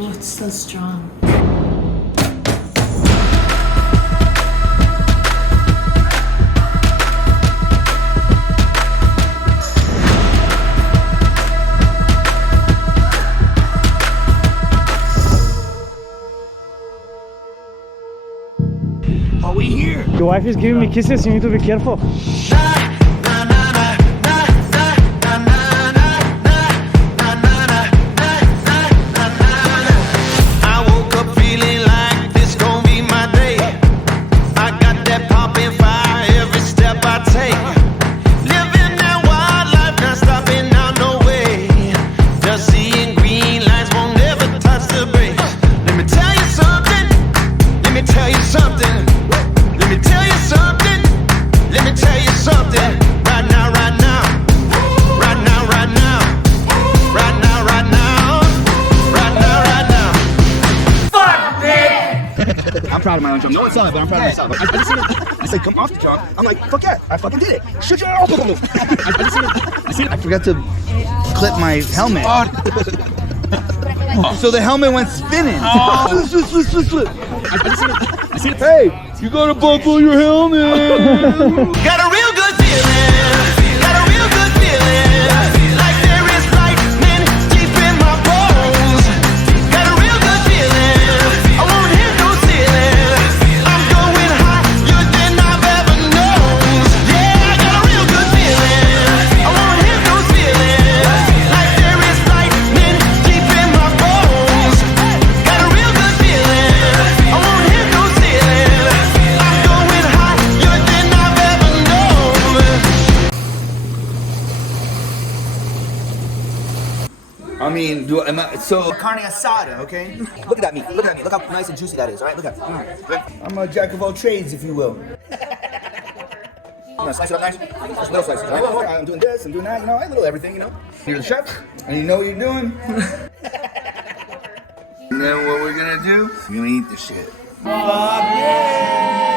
Oh, it's so strong. Are we here? Your wife is giving me kisses, you need to be careful. I'm proud of my own jump. No one saw it, but I'm proud of myself. I just seen it. I said, come off the jump. I'm like, fuck yeah, I fucking did it. Shut your mouth. I forgot to clip my helmet. So the helmet went spinning. Hey, you gotta buckle your helmet. Got a real good feeling. Got a real good feeling. Like there is lightning deep in my bones. Got a real good feeling. I won't hit no ceiling. I'm going higher than I've ever known. Yeah, I got a real good feeling. I won't hit no ceiling. Like there is lightning deep in my bones. Got a real good feeling. I won't hit no ceiling. I'm going higher than I've ever known. I mean, so carne asada, okay? Look at that meat. Look at that meat. Look how nice and juicy that is, all right? Look at that. I'm a jack of all trades, if you will. I'm gonna slice it up nice. Just little slices, right? I'm doing this, I'm doing that, you know, a little everything, you know? You're the chef, and you know what you're doing. And then what we're gonna do, we're gonna eat this shit. Fuck yeah!